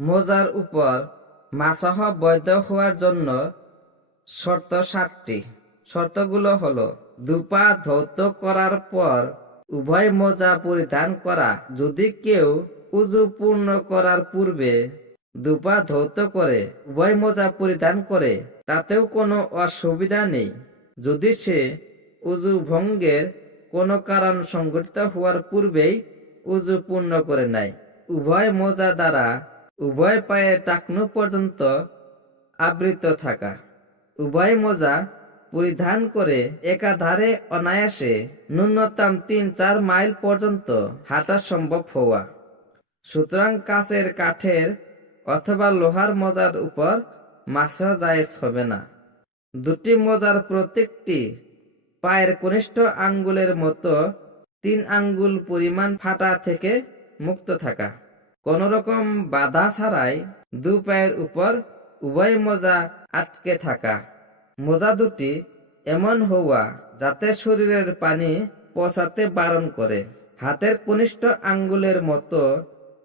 মোজার উপর মাসাহ বৈধ হওয়ার জন্য শর্ত 7টি। শর্তগুলো হলো: দুপা ধৌত করার পর উভয় মোজা পরিধান করা। যদি কেউ উযু পূর্ণ করার পূর্বে দুপা ধৌত করে উভয় মোজা পরিধান করে তাতেও কোনো অসুবিধা নেই, যদি সে উযু ভঙ্গের কোনো কারণ সংঘটিত হওয়ার পূর্বেই উযু পূর্ণ করে নেয়। উভয় মোজা দ্বারা উভয় পায়ের টাকনু পর্যন্ত আবৃত থাকা। উভয় মোজা পরিধান করে একাধারে অনায়াসে ন্যূনতম 3-4 মাইল পর্যন্ত হাঁটা সম্ভব হওয়া। সুতরাং কাচের, কাঠের অথবা লোহার মোজার উপর মাসহ জায়েজ হবে না। দুটি মোজার প্রত্যেকটি পায়ের কনিষ্ঠ আঙ্গুলের মতো 3 আঙ্গুল পরিমাণ ফাটা থেকে মুক্ত থাকা। কোন রকম বাধা ছাড়াই দু পায়ের উপর উভয় মোজা আটকে থাকা। মোজা দুটি এমন হওয়া যাতে শরীরের পানি পৌঁছাতে বারণ করে। হাতের কনিষ্ঠ আঙ্গুলের মতো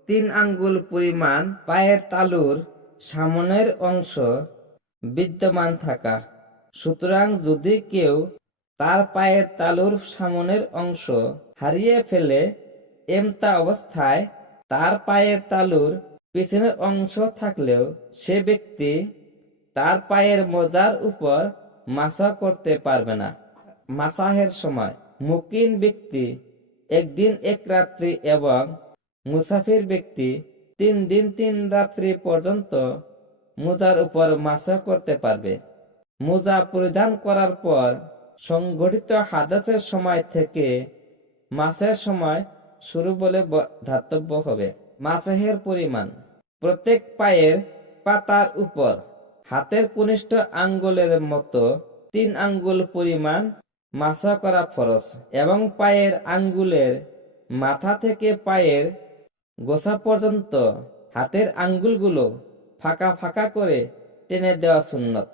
3 আঙ্গুল পরিমাণ পায়ের তালুর সামনের অংশ বিদ্যমান থাকা। সুতরাং যদি কেউ তার পায়ের তালুর সামনের অংশ হারিয়ে ফেলে, এমতা অবস্থায় তার পায়ের তালুর পিছনের অংশ থাকলেও সে ব্যক্তি তার পায়ের মোজার উপর মাসাহ করতে পারবে না। মাসাহের সময় মুকিম ব্যক্তি 1 দিন 1 রাত্রি এবং মুসাফির ব্যক্তি 3 দিন 3 রাত্রি পর্যন্ত মোজার উপর মাসাহ করতে পারবে। মোজা পরিধান করার পর সংঘটিত হাদাসের সময় থেকে মাসের সময় শুরু বলে ধাতব্য হবে। মাসেহের পরিমাণ: প্রত্যেক পায়ের পাতার উপর হাতের কনিষ্ঠ আঙ্গুলের মতো 3 আঙ্গুল পরিমাণ মাসাহ করা ফরজ এবং পায়ের আঙ্গুলের মাথা থেকে পায়ের গোছা পর্যন্ত হাতের আঙ্গুলগুলো ফাঁকা ফাঁকা করে টেনে দেওয়া সুন্নত।